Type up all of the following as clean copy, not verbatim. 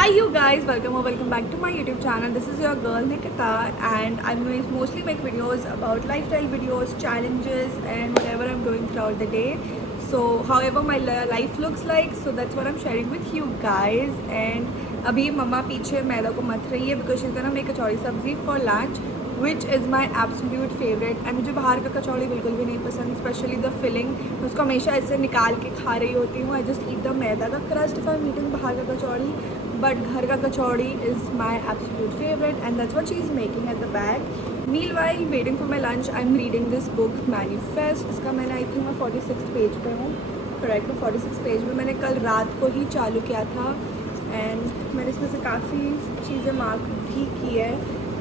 Hi you guys, welcome back to my YouTube channel. This is your girl Nikita and I mostly make videos about lifestyle videos, challenges and whatever I'm doing throughout the day. So however my life looks like, so that's what I'm sharing with you guys. And अभी मम्मा पीछे मैदा को मथ रही है because she's gonna make कचौड़ी सब्जी for lunch, which is my absolute favorite. and मुझे बाहर का कचौड़ी बिल्कुल भी नहीं पसंद, स्पेशली द फिलिंग. मैं उसको हमेशा ऐसे निकाल के खा रही होती हूँ. I just eat the maida का crust if I am eating बाहर का कचौड़ी. बट घर का kachori is my absolute favourite and that's what she is making at the back. Meanwhile waiting for my lunch I am reading this book Manifest. इसका मैंने I think मैं 46 page पे हूँ. Correct, मैं 46 पेज में मैंने कल रात को ही चालू किया था एंड मैंने इसमें से काफ़ी चीज़ें मार्क भी की है.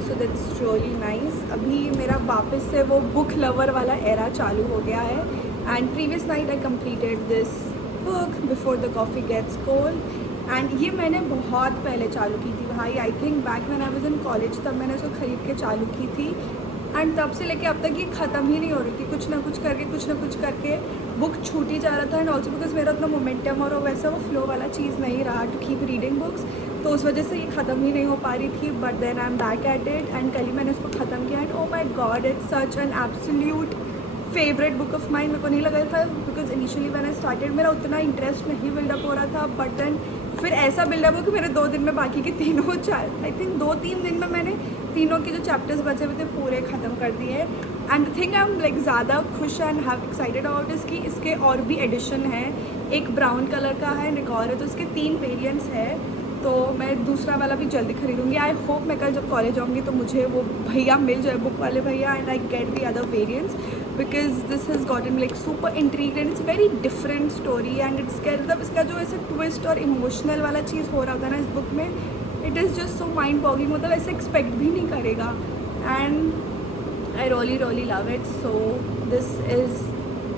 So that's really nice. अभी मेरा वापस से वो बुक लवर वाला एरा चालू हो गया है and previous night I completed this book before the coffee gets cold. And ये मैंने बहुत पहले चालू की थी भाई. I think back when I was in college तब मैंने इसको ख़रीद के चालू की थी एंड तब से लेके अब तक ये ख़त्म ही नहीं हो रही थी. कुछ ना कुछ करके बुक छूट ही जा रहा था. एंड ऑल्सो बिकॉज मेरा उतना मोमेंटम और वैसा वो फ्लो वाला चीज़ नहीं रहा टू कीप रीडिंग बुक्स, तो उस वजह से ये ख़त्म ही नहीं हो पा रही थी. But then I am back at it and कल ही मैंने उसको ख़त्म किया and oh my God it's such an absolute favourite book of mind. मेरे को नहीं लगा था because initially when I started मेरा उतना इंटरेस्ट नहीं बिल्डअप हो रहा था. बट देन फिर ऐसा बिल्डअप हो कि मेरे 2 दिन में बाकी के तीनों आई थिंक 2-3 दिन में मैंने तीनों के जो चैप्टर्स बचे हुए थे पूरे ख़त्म कर दिए. And the thing I am like ज़्यादा खुश एंड हैव एक्साइटेड अबाउट इस कि इसके और भी एडिशन है. एक ब्राउन कलर का है, एक और है, तो इसके 3 वेरिएंट्स है. तो मैं दूसरा वाला भी जल्दी खरीदूँगी. आई होप मैं कल जब कॉलेज आऊँगी तो मुझे वो भैया मिल जाए, बुक वाले भैया, and I get the other variants because this has gotten like super intrigued and it's very different story. And it's मतलब इसका जो ऐसे ट्विस्ट और इमोशनल वाला चीज़ हो रहा था ना इस बुक में, it is just so mind boggling. मतलब ऐसे एक्सपेक्ट भी नहीं करेगा and I really love it. So this is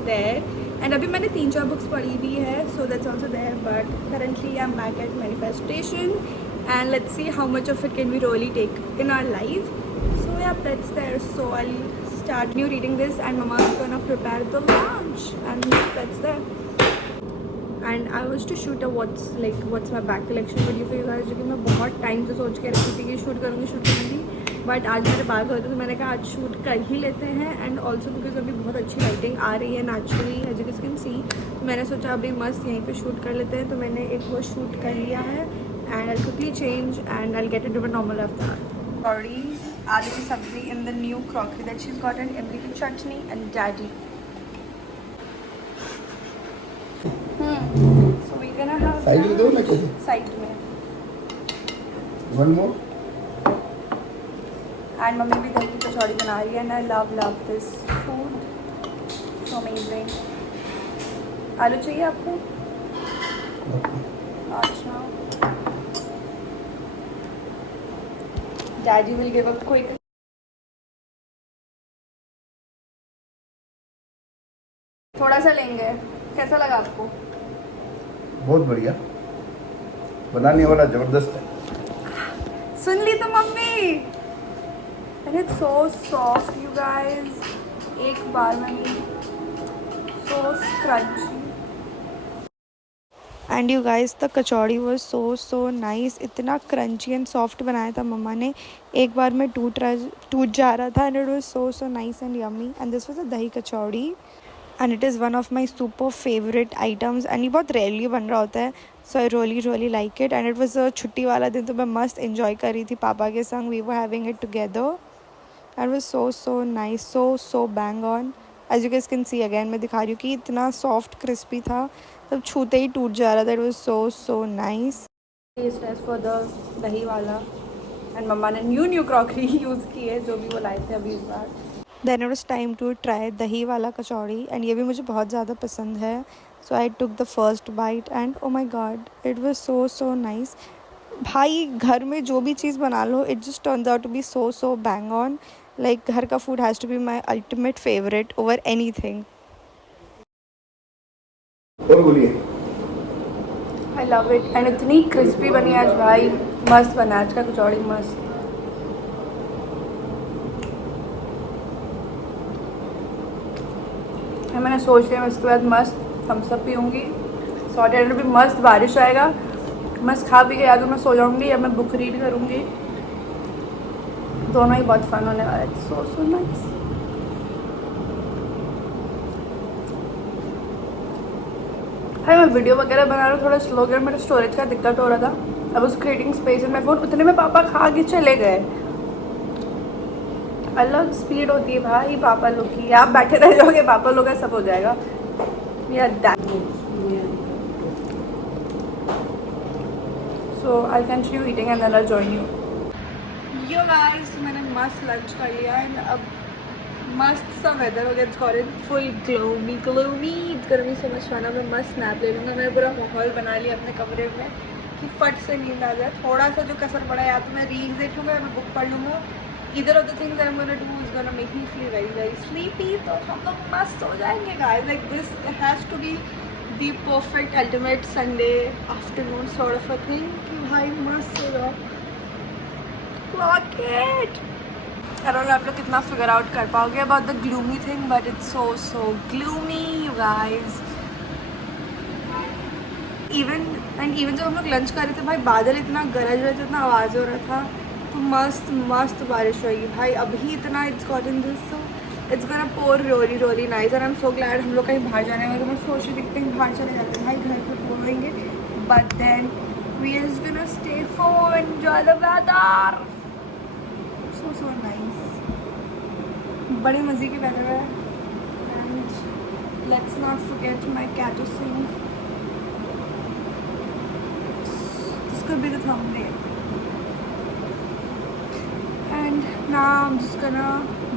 there and अभी मैंने 3-4 बुक्स पढ़ी भी है, so that's also there. But currently I am back at manifestation and let's see how much of it can we really take in our life. So yeah that's there. So I start new reading this and mama is gonna prepare the lunch and that's that. And I was to shoot a what's my back collection video for you guys, जो कि मैं बहुत time से सोच के रखी थी कि शूट करूँगी. बट आज मेरे बाल धोए थे तो मैंने कहा आज शूट कर ही लेते हैं. एंड ऑल्सो बिकॉज अभी बहुत अच्छी लाइटिंग आ रही है naturally as you can see, तो मैंने सोचा अभी मस्त यहीं पे शूट कर लेते हैं. तो मैंने एक वो शूट कर लिया है and I quickly change and I get it to normal after. Already आलू की सब्जी in the new crockery that she's got, and imli की chutney and daddy. So we're gonna have side में दो ना कैसे? साइड में. One more. And मम्मी भी दही की कचौड़ी बना रही है and I love this food. So amazing. आलू चाहिए आपको? अच्छा. Daddy will give a quick. थोड़ा सा लेंगे. कैसा लगा आपको? बहुत बढ़िया. बनाने वाला जबरदस्त है. सुन ली तो mummy. And it's so soft you guys. एक बार में so crunchy. And you guys the kachori was so nice. इतना क्रंची एंड सॉफ्ट बनाया था मम्मा ने, एक बार में टूट जा रहा था. And it was so nice and yummy. And this was a dahi kachori and it is one of my super favourite items. And ये बहुत रेयरली बन रहा होता है, so I really like it. And it was छुट्टी वाला दिन तो मैं मस्त इन्जॉय कर रही थी पापा के संग. We were having it together and was so nice, so bang on. As you can can see again मैं दिखा रही हूँ कि इतना सॉफ्ट क्रिस्पी था, तब छूते ही टूट जा रहा था. It was so nice. Taste है फॉर द दही वाला एंड मम्मा ने न्यू क्रॉकरी यूज़ की है जो भी वो लाए थे अभी इस बार. Then it was time to try dahi वाला कचौड़ी एंड ये भी मुझे बहुत ज़्यादा पसंद है. So I took the first bite and oh my God it was so nice. भाई घर में जो भी चीज़ बना लो it just turns out to be so bang on. Like घर का food has to be my ultimate favourite over anything. और बोलिए. आई लव इट एंड इतनी क्रिस्पी बनी आज भाई. मस्त बना आज का कचौड़ी, मस्त. मैंने सोच लिया मैं इसके बाद मस्त थम्स अप पीऊँगी. सॉरी भी मस्त बारिश आएगा मस्त खा पी के या तो मैं सो जाऊँगी या मैं बुक रीड करूँगी, दोनों ही बहुत फन होने वाला है। सो नाइस। भाई मैं वीडियो वगैरह बना रहा हूँ, थोड़ा स्लो गया, मेरा स्टोरेज का दिक्कत हो रहा था। अब उस क्रिएटिंग स्पेस में फ़ोन, उतने में पापा खा के चले गए। अलग स्पीड होती है भाई पापा लोग की, आप बैठे रह जाओगे पापा लोग का सब हो जाएगा। So I continue eating and then I join you guys. मैंने मस्त लंच कर लिया एंड अब मस्त सा वेदर हो गया। It's got full gloomy it's gonna be so much fun. मैं मस्त स्नैप ले लूँगा। मैंने पूरा माहौल बना लिया अपने कमरे में कि फट से नींद आ जाए। थोड़ा सा जो कसर पड़ा है, या तो मैं रील्स देख लूँगा या मैं बुक पढ़ लूँगा। Either of the things I'm gonna do is gonna make me feel very very sleepy. तो हम लोग मस्त हो जाएंगे guys. Like this has to be the perfect ultimate Sunday afternoon sort of a thing कि भाई मस्त हो जाओ। Clock it. I don't know आप लोग कितना figure out कर पाओगे about the gloomy thing, but it's so gloomy you guys. Even जब हम लोग लंच कर रहे थे भाई, बादल इतना गरज रहे थे, इतना आवाज़ हो रहा था, तो मस्त बारिश होगी भाई। अभी इतना it's gotten this, so it's gonna pour really nice and I am so glad. हम लोग कहीं बाहर जाने वाले, मैं सोच रही थी कहीं बाहर चले जाते हैं भाई, घर पे पोर होंगे, but then we are gonna stay for enjoy the weather. So nice, बड़े मज़े के वेदर है। And let's not forget my cat to sing. This could be the thumbnail. And now I'm just gonna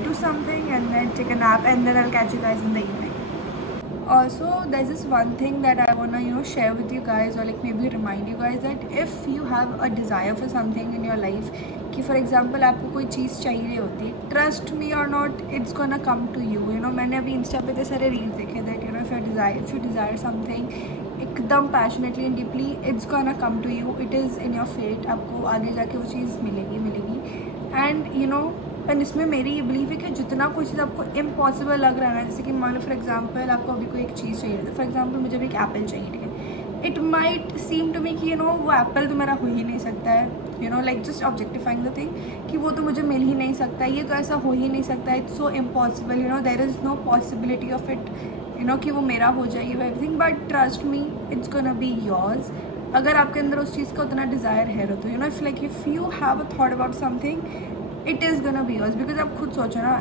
do something and then take a nap and then I'll catch you guys in the evening. Also, there's this one thing that I wanna share with you guys, or like maybe remind you guys that if you have a desire for something in your life, कि for example आपको कोई चीज़ चाहिए होती, trust me or not, it's gonna come to you. मैंने अभी Insta पे इतने सारे रील्स देखे that if you desire something एकदम passionately and deeply, it's gonna come to you. It is in your fate. आपको आगे जाके वो चीज़ मिलेगी। एंड इसमें मेरी ये बिलीव है कि जितना कोई चीज़ आपको इम्पॉसिबल लग रहा है ना, जैसे कि मान लो फॉर एग्जांपल आपको अभी कोई एक चीज़ चाहिए, फॉर एग्जांपल मुझे अभी एक एप्पल चाहिए, ठीक है, it might seem to me कि वो एप्पल तो मेरा हो ही नहीं सकता है, like just objectifying the thing कि वो तो मुझे मिल ही नहीं सकता, ये तो ऐसा हो ही नहीं सकता, it's so impossible, there is no possibility of it, कि वो मेरा हो जाएगी everything, but trust me it's gonna be yours. अगर आपके अंदर उस चीज़ का उतना डिज़ायर है तो if you have a thought about something, it is gonna be yours. Because आप खुद सोचो ना,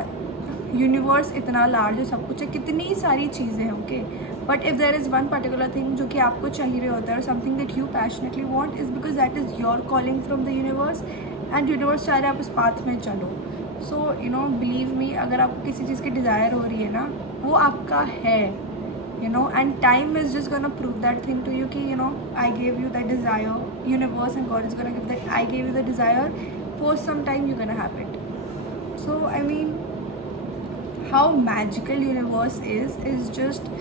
यूनिवर्स इतना लार्ज है, सब कुछ है, कितनी सारी चीज़ें हैं, okay, but if there is one particular thing जो कि आपको चाहिए होता है, और something that you passionately want, is because that is your calling from the universe and universe चाह रहे आप उस पाथ में चलो। सो बिलीव मी, अगर आपको किसी चीज़ की डिज़ायर हो रही है ना, वो आपका है, and time is just gonna prove that thing to you कि I gave you that desire, universe and God is gonna give that, I gave you the desire, post some time you're gonna have it. So I mean, how magical universe is just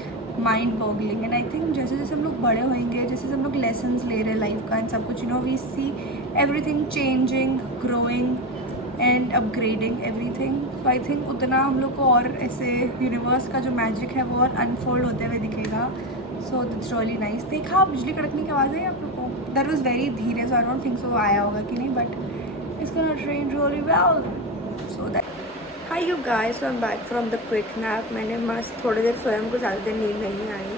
mind boggling, and I think जैसे जैसे हम लोग बड़े होंगे, जैसे हम लोग lessons ले रहे हैं लाइफ का एंड सब कुछ, we see everything changing, growing and upgrading everything. तो आई थिंक उतना हम लोग को और ऐसे यूनिवर्स का जो मैजिक है वो और अनफोल्ड होते हुए दिखेगा। So that's really nice. देखा बिजली कड़कने की आवाज़ है आप लोग को? दैट वाज वेरी धीरे, सो आई डोंट थिंक सो आया होगा कि नहीं, but it's gonna train really well. So that hi you guys, so I am back from the quick nap. मैंने मस्त थोड़ी देर सोया, हमको ज़्यादा देर नींद नहीं आई,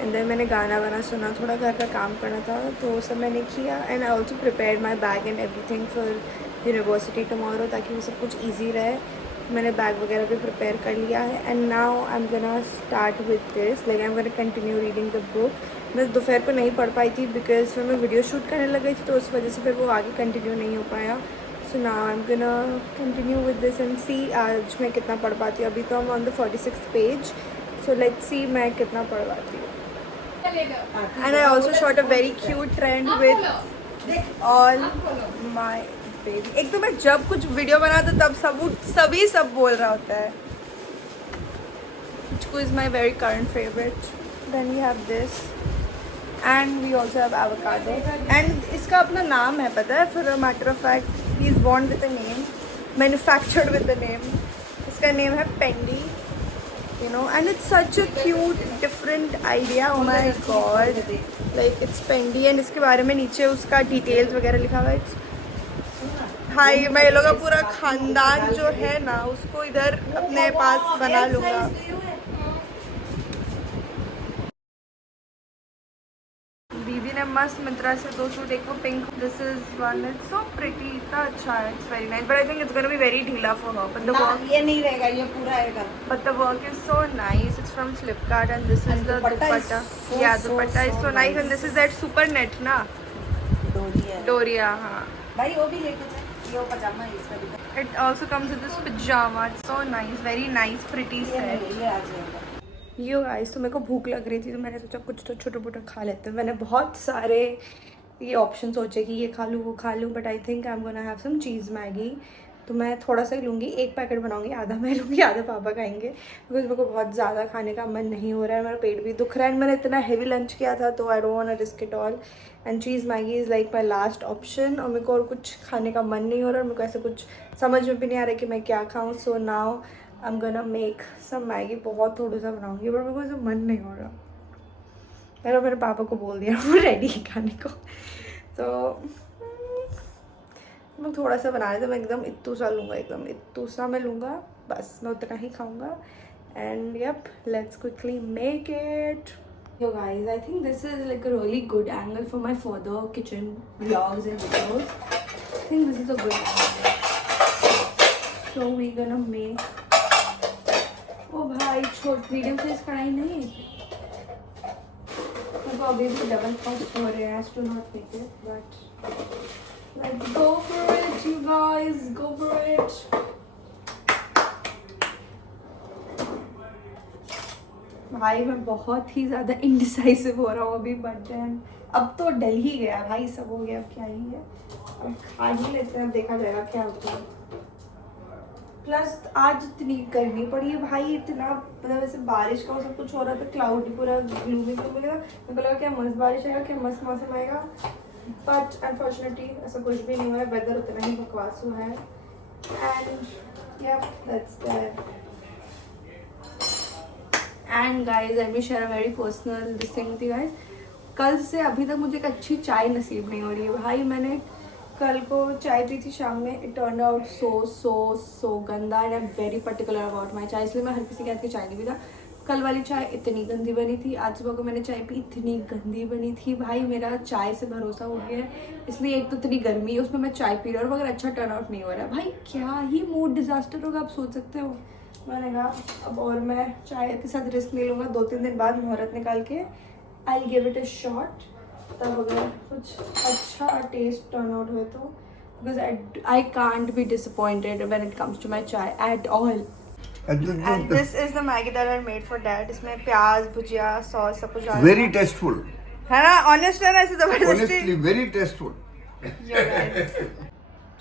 एंड देन मैंने गाना वाना सुना, थोड़ा घर का काम करना था तो वो सब मैंने किया, and I also prepare my bag and everything for university tomorrow, ताकि वो सब कुछ ईजी रहे। मैंने बैग वगैरह भी प्रिपेयर कर लिया है, and now I am gonna start with this, like I am gonna continue reading the book. मैं दोपहर को नहीं पढ़ पाई थी बिकॉज फिर मैं वीडियो शूट करने लग गई थी, तो उस वजह से फिर वो आगे कंटिन्यू नहीं हो पाया। So now I am gonna continue with this and see आज मैं कितना पढ़ पाती हूँ। अभी तो हम on the 46th page, so let's see मैं कितना पढ़ पाती हूँ। And I also shot a very cute trend with all my baby. एक तो मैं जब कुछ वीडियो बनाता तब सभी बोल रहा होता है, Chiku is my very current favorite. Then we have this, and we also have avocado. And इसका अपना नाम है, पता है? For a matter of fact, he is born with a name, manufactured with the name. इसका name है पेंडी, you know, and it's such a cute different idea. Oh my god, like it's Fendi and इसके बारे में नीचे उसका details वगैरह लिखा हुआ है. भाई मैं ये लोग का पूरा खानदान जो है ना उसको इधर अपने पास बना लूँगा. दीदी ने मस्त मिंत्रा से 2 सूट, एक वो pink, this is one, it's so pretty, इतना अच्छा है, it's very nice, but I think it's gonna be very ढीला for her, but the work ये नहीं रहेगा, ये पूरा आएगा. but the work is so nice. It's from Flipkart and this is And the dupatta is dupatta. so, Yeah, so, dupatta is so so nice nice. and this is that super net na डोरिया. Doria. हाँ. भाई वो भी लेके जाए. ये वो पजामा है इसका भी. It also comes with this pajama. It's so nice, very nice, pretty ये set. नहीं, ये आ जाएगा. यो गाइस, तो मेरे को भूख लग रही थी तो मैंने सोचा कुछ तो छोटा मोटा खा लेते हैं. मैंने बहुत सारे ये ऑप्शन सोचे कि ये खा लूँ वो खा लूँ, but I think I am gonna have some cheese Maggi. तो मैं थोड़ा सा ही लूँगी, एक पैकेट बनाऊँगी, आधा मैं लूँगी आधा पापा खाएंगे, बिकॉज मेरे को बहुत ज़्यादा खाने का मन नहीं हो रहा है, मेरा पेट भी दुख रहा है. मैंने इतना हेवी लंच किया था तो I don't want to risk it all, and cheese Maggi is like my last option. और मेरे को और कुछ खाने का मन नहीं हो रहा और मेरे को ऐसे कुछ समझ में भी नहीं आ रहा कि मैं क्या खाऊँ. So now I am gonna make some Maggi. बहुत थोड़ा सा बनाऊँगी बट मेरे को ऐसा मन नहीं हो रहा. मैंने मेरे पापा को बोल दिया वो रेडी है खाने को. तो मैं थोड़ा सा बना रही थी, मैं एकदम इत्तू सा लूँगा, एकदम इत्तू सा मैं लूँगा, बस मैं उतना ही खाऊँगा. And yup, let's quickly make it. Yo guys, I think this is like a really good angle for my further kitchen vlogs and videos. I think this is a good angle. So we're gonna make. Oh भाई, छोट medium size कढ़ाई नहीं है. तो अभी भी double cost हो रहा है, as to not make it, but let's go for it, you guys, go for it. भाई मैं बहुत ही ज़्यादा इंडिसाइसिव हो रहा हूँ अभी, बट अब तो डल ही गया भाई, सब हो गया, अब क्या ही है, अब खा ही लेते हैं, अब देखा जाएगा क्या होता है. प्लस आज इतनी गर्मी पड़ी है भाई, इतना मतलब वैसे बारिश का सब कुछ हो रहा था, क्लाउडी पूरा ग्लूमी तो मेरे को लगा क्या मस्त बारिश आएगा, क्या मस्त मौसम आएगा, बट अनफॉर्चुनेटली ऐसा कुछ भी नहीं हुआ है. वेदर उतना ही बकवास हुआ है. एंड या that's that. And guys I will share a very personal this thing with you guys. कल से अभी तक मुझे एक अच्छी चाय नसीब नहीं हो रही है भाई. मैंने कल को चाय पी थी शाम में, इट टर्न आउट सो गंदा, and I am very particular about my चाय, इसलिए मैं हर किसी के हाथ की चाय नहीं पीता. कल वाली चाय इतनी गंदी बनी थी, आज सुबह को मैंने चाय पी, इतनी गंदी बनी थी भाई. मेरा चाय से भरोसा हो गया है, इसलिए एक तो इतनी गर्मी है उसमें मैं चाय पी रही हूँ और अगर अच्छा टर्न आउट नहीं हो रहा है भाई, क्या ही मूड डिजास्टर होगा, आप सोच सकते हो. मैंने कहा अब और मैं चाय के साथ रिस्क नहीं लूँगा. 2-3 दिन बाद मुहूर्त निकाल के I give it a shot, तब अगर कुछ अच्छा टेस्ट टर्न आउट हुए तो, because I can't be disappointed when it comes to my chai at all. And this is the Maggi that I made for dad. इसमें प्याज, भुजिया, सॉस सब कुछ वेरी टेस्टफुल है ना. ऑनेस्ट है ना, ऐसे जबरदस्ती. Honestly very tasteful.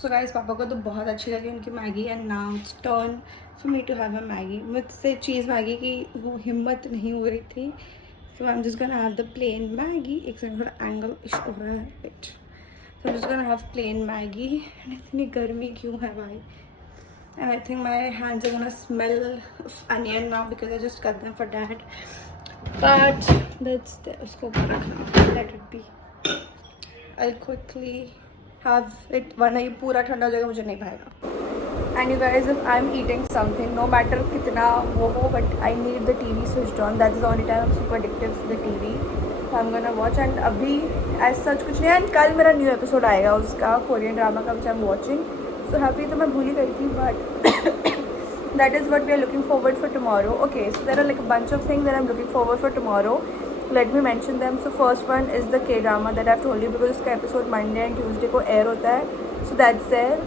So guys, पापा को तो बहुत अच्छी लगी उनकी Maggi, and now it's turn for me to have a Maggi. मुझसे चीज़ मैगी की वो हिम्मत नहीं हो रही थी, so I am just gonna have the plain Maggi. एक सेकंड, थोड़ा एंगल इशू हो रहा है right. So I am just gonna have plain Maggi. And इतनी गर्मी क्यों है भाई, and I think my hands are gonna smell onion now because I just cut them for dad, but that's उसको रखना, let it be. I quickly have it, वरना ये पूरा ठंडा हो जाएगा, मुझे नहीं भाएगा. And you guys, if I'm eating something, no matter कितना वो हो, but I need the TV switched on. That is the only time I'm super addicted to the TV. So I'm gonna watch. And अभी as such कुछ नहीं है. And कल मेरा new episode आएगा उसका, कोरियन ड्रामा का, which I'm watching. So happy तो मैं भूल ही गई थी, but that is what we are looking forward for tomorrow. Okay, so there are like a bunch of things that I'm looking forward for tomorrow. Let me mention them. So first one is the K-drama that I've told you, because उसका episode Monday and Tuesday को air होता है. So that's there.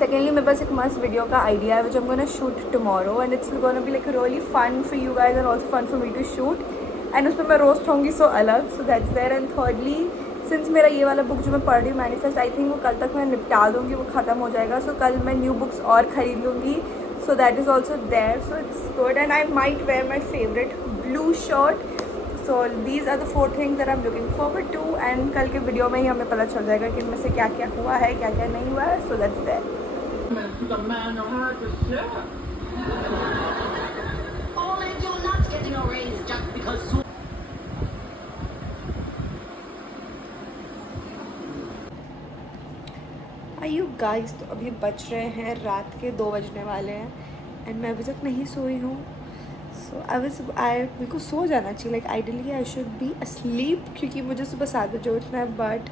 Secondly, मेरे पास एक मस्त video का idea है which I'm gonna shoot tomorrow, and it's gonna be like really fun for you guys and also fun for me to shoot. And उसमें मैं रोस्ट होंगी सो अलग. So that's there. And thirdly, since मेरा ये वाला book जो मैं पढ़ रही हूँ मैनिफेस्ट, आई थिंक वो कल तक मैं निपटा दूँगी, वो ख़त्म हो जाएगा. सो कल मैं न्यू बुक्स और ख़रीद लूँगी. So that is also there. So it's good, and I might wear my favorite blue shirt. So these are the 4 things that I'm looking forward to, and कल के वीडियो में ही हमें पता चल जाएगा कि इनमें से क्या क्या हुआ है, क्या क्या नहीं हुआ है. So that's there. The man know how to share. All you guys, तो अभी बज रहे हैं रात के 2 बजने वाले हैं एंड मैं अभी तक नहीं सोई हूँ. सो मेरे को सो जाना चाहिए. Like ideally I should be asleep क्योंकि मुझे सुबह 7 बजे उठना है, बट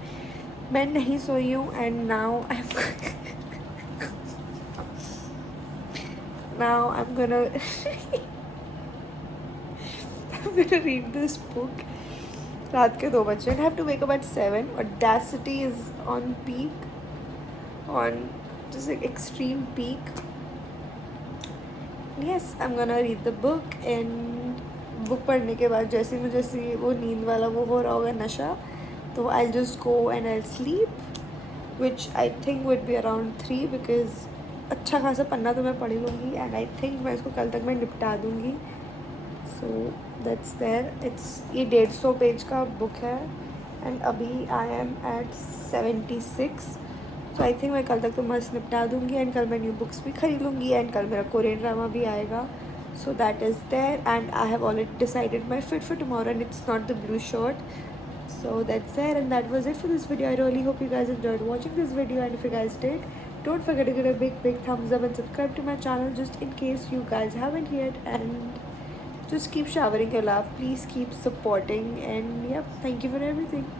मैं नहीं सोई हूँ. And now I am gonna read this book. रात के 2 बजे. I have to wake up at 7. Audacity is on peak, on just like extreme peak. Yes, I'm gonna read the book. And book पढ़ने के बाद जैसे मुझे वो नींद वाला वो हो रहा होगा नशा, तो I'll just go and I'll sleep, which I think would be around 3 because अच्छा खासा पन्ना तो मैं पढ़ ही लूँगी and I think मैं इसको कल तक मैं निपटा दूँगी. So that's there. ये 150 पेज का बुक है and अभी I am at 76. तो आई थिंक मैं कल तक तो मस्त निपटा दूँगी एंड कल मैं न्यू बुक्स भी खरीद लूँगी एंड कल मेरा कोरियन ड्रामा भी आएगा. So that is there and I have already decided my fit for tomorrow and it's not the blue shirt. So that's there and that was it for this video. I really hope you guys enjoyed watching this video, and if you guys did, don't forget to give a big thumbs up and subscribe to my channel just in case you guys haven't yet, and just keep showering your love. Please keep supporting and yeah, thank you for everything.